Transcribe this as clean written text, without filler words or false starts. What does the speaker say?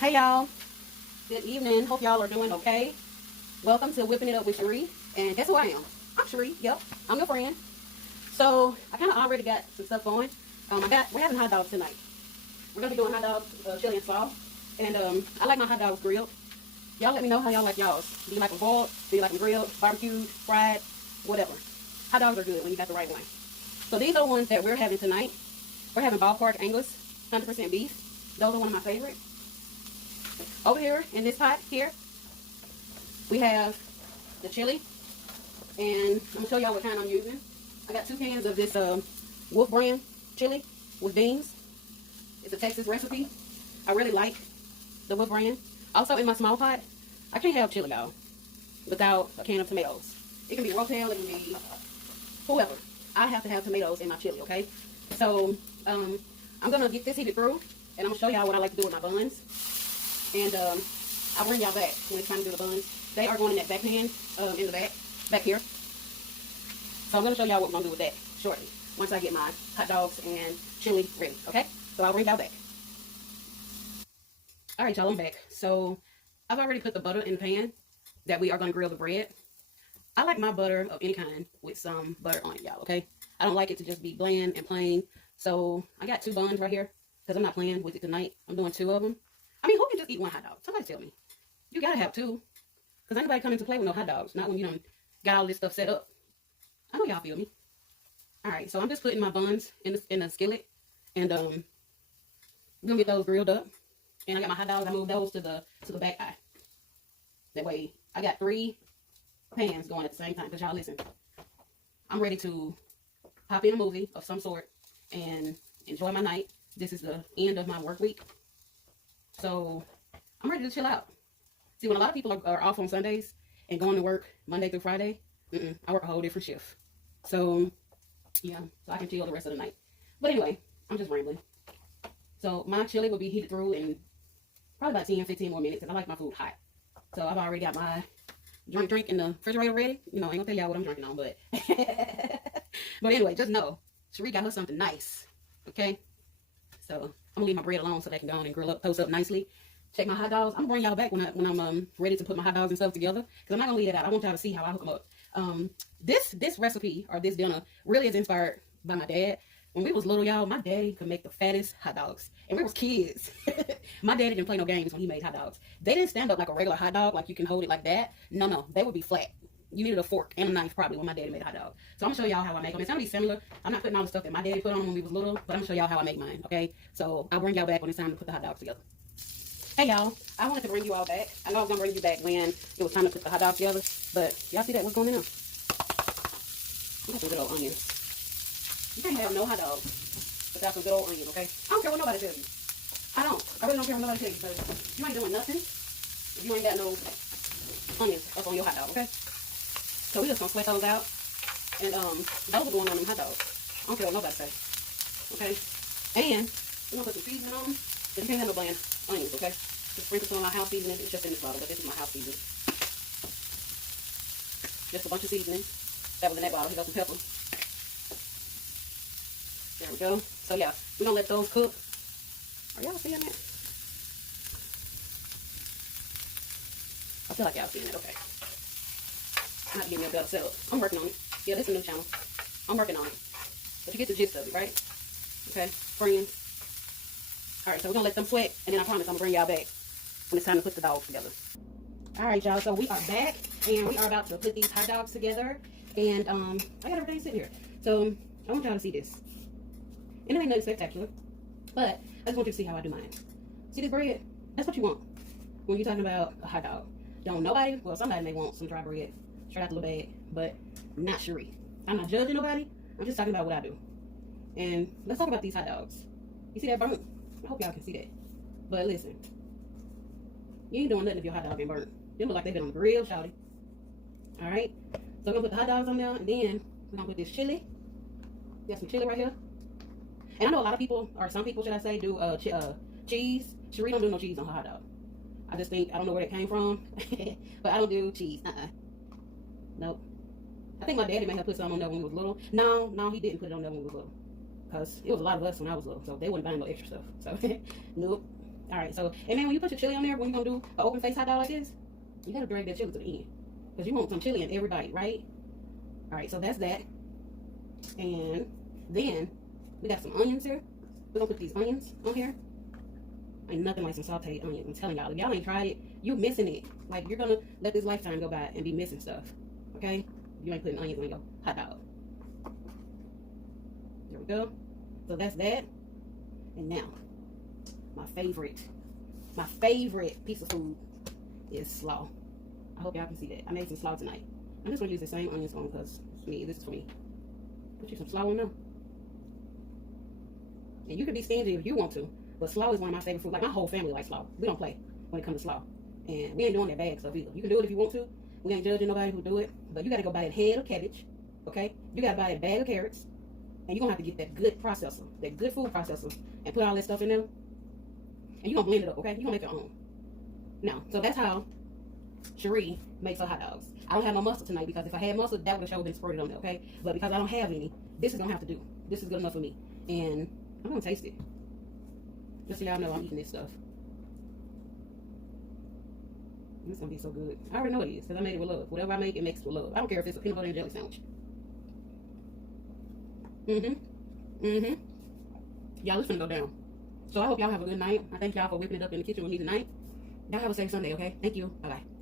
Hey y'all, good evening. Hope y'all are doing okay. Welcome to Whipping It Up with Cherie. And guess who I am? I'm Cherie. Yep, I'm your friend. So I kind of already got some stuff going. We're having hot dogs tonight. We're gonna be doing hot dogs, chili and slaw. And I like my hot dogs grilled. Y'all let me know how y'all like y'all's. Do you like them boiled? Do you like them grilled, barbecued, fried, whatever? Hot dogs are good when you got the right one. So these are the ones that we're having tonight. We're having ballpark Angus, 100% beef. Those are one of my favorites. Over here in this pot here, we have the chili, and I'm gonna show y'all what kind I'm using. I got 2 cans of this Wolf brand chili with beans. It's a Texas recipe. I really like the Wolf brand. Also in my small pot, I can't have chili, y'all, without a can of tomatoes. It can be Rotel, it can be whoever. I have to have tomatoes in my chili, okay? So I'm gonna get this heated through, and I'm gonna show y'all what I like to do with my buns. And I'll bring y'all back when it's time to do the buns. They are going in that back pan, in the back here. So I'm going to show y'all what I'm going to do with that shortly, once I get my hot dogs and chili ready, okay? So I'll bring y'all back. Alright y'all, I'm back. So I've already put the butter in the pan that we are going to grill the bread. I like my butter of any kind with some butter on it, y'all, okay? I don't like it to just be bland and plain. So I got 2 buns right here, because I'm not playing with it tonight. I'm doing 2 of them. I mean, who can just eat 1 hot dog? Somebody tell me. You gotta have 2. Because ain't nobody coming to play with no hot dogs. Not when you done got all this stuff set up. I know y'all feel me. Alright, so I'm just putting my buns in the skillet. And I'm gonna get those grilled up. And I got my hot dogs. I moved those to the back eye. That way, I got 3 pans going at the same time. Because y'all listen, I'm ready to hop in a movie of some sort and enjoy my night. This is the end of my work week. So I'm ready to chill out. See, when a lot of people are off on Sundays and going to work Monday through Friday, I work a whole different shift. So yeah, so I can chill the rest of the night. But anyway, I'm just rambling. So my chili will be heated through in probably about 10-15 more minutes, because I like my food hot. So I've already got my drink in the refrigerator ready. You know, I ain't gonna tell y'all what I'm drinking on, but but anyway, just know Cherie got her something nice. Okay, so I'm gonna leave my bread alone so they can go on and grill up, toast up nicely. Check my hot dogs. I'm gonna bring y'all back when I'm ready to put my hot dogs and stuff together, because I'm not gonna leave that out. I want y'all to see how I hook them up. This recipe or this dinner really is inspired by my dad. When we was little, y'all, my daddy could make the fattest hot dogs, and we was kids. My daddy didn't play no games when he made hot dogs. They didn't stand up like a regular hot dog, like you can hold it like that. No, they would be flat. You needed a fork and a knife probably when my daddy made a hot dog. So I'm gonna show y'all how I make them. It's gonna be similar. I'm not putting all the stuff that my daddy put on when we was little, but I'm gonna show y'all how I make mine. Okay, so I'll bring y'all back when it's time to put the hot dogs together. Hey y'all, I wanted to bring you all back. I know I was gonna bring you back when it was time to put the hot dogs together, but y'all see that? What's going on? I got some good old onions. You can't have no hot dogs without some good old onions, okay? I don't care what nobody tells you. I really don't care what nobody tells you, because you ain't doing nothing if you ain't got no onions up on your hot dog, okay? So we just gonna sweat those out, and those are going on them hot dogs. I don't care what nobody say, okay? And we're gonna put some seasoning on them. You can't have no bland onions, okay? Just sprinkle some of my house seasoning. It's just in this bottle, but this is my house seasoning. Just a bunch of seasoning that was in that bottle. Here goes some pepper. There we go. So yeah, we're gonna let those cook. Are y'all seeing that? I feel like y'all seeing it. Okay. I have to give me a better setup. I'm working on it. Yeah, this is a new channel. I'm working on it. But you get the gist of it, right? Okay, friends. Alright, so we're gonna let them sweat, and then I promise I'm gonna bring y'all back when it's time to put the dogs together. Alright y'all, so we are back, and we are about to put these hot dogs together, and I got everything sitting here. So I want y'all to see this. And it ain't nothing spectacular, but I just want you to see how I do mine. See this bread? That's what you want when you're talking about a hot dog. Don't nobody, well, somebody may want some dry bread straight out the little bag, but not Cherie. I'm not judging nobody. I'm just talking about what I do. And let's talk about these hot dogs. You see that burnt? I hope y'all can see that. But listen, you ain't doing nothing if your hot dog been burnt. They look like they've been on the grill, shawty. Alright? So we're gonna put the hot dogs on there, and then we're gonna put this chili. Got some chili right here. And I know a lot of people, or some people should I say, do cheese. Cherie don't do no cheese on her hot dog. I just think, I don't know where that came from, but I don't do cheese. Nope. I think my daddy may have put some on there when we was little. No, he didn't put it on there when we was little. Because it was a lot of us when I was little, so they wouldn't buy no extra stuff. So, nope. All right, so, and then when you put your chili on there, when you're going to do an open face hot dog like this, you got to drag that chili to the end. Because you want some chili in every bite, right? All right, so that's that. And then we got some onions here. We're going to put these onions on here. Ain't nothing like some sauteed onions. I'm telling y'all, if y'all ain't tried it, you're missing it. Like, you're going to let this lifetime go by and be missing stuff. Okay? If you ain't putting onions on your hot dog. There we go. So that's that. And now, my favorite piece of food is slaw. I hope y'all can see that. I made some slaw tonight. I'm just going to use the same onions on because it's me. This is for me. Put you some slaw on them. And you can be stingy if you want to. But slaw is one of my favorite food. Like, my whole family likes slaw. We don't play when it comes to slaw. And we ain't doing that bad stuff either. You can do it if you want to. We ain't judging nobody who do it. But you got to go buy that head of cabbage. Okay? You got to buy that bag of carrots. And you're going to have to get that good processor. That good food processor. And put all that stuff in there. And you're going to blend it up, okay? You're going to make your own. Now, so that's how Cherie makes her hot dogs. I don't have no mustard tonight because if I had mustard, that would have sure been squirted on there, okay? But because I don't have any, this is going to have to do. This is good enough for me. And I'm going to taste it. Just so y'all know I'm eating this stuff. It's going to be so good. I already know it is because I made it with love. Whatever I make, it makes with love. I don't care if it's a peanut butter and jelly sandwich. Y'all, it's going to go down. So I hope y'all have a good night. I thank y'all for whipping it up in the kitchen with me tonight. Y'all have a safe Sunday, okay? Thank you. Bye-bye.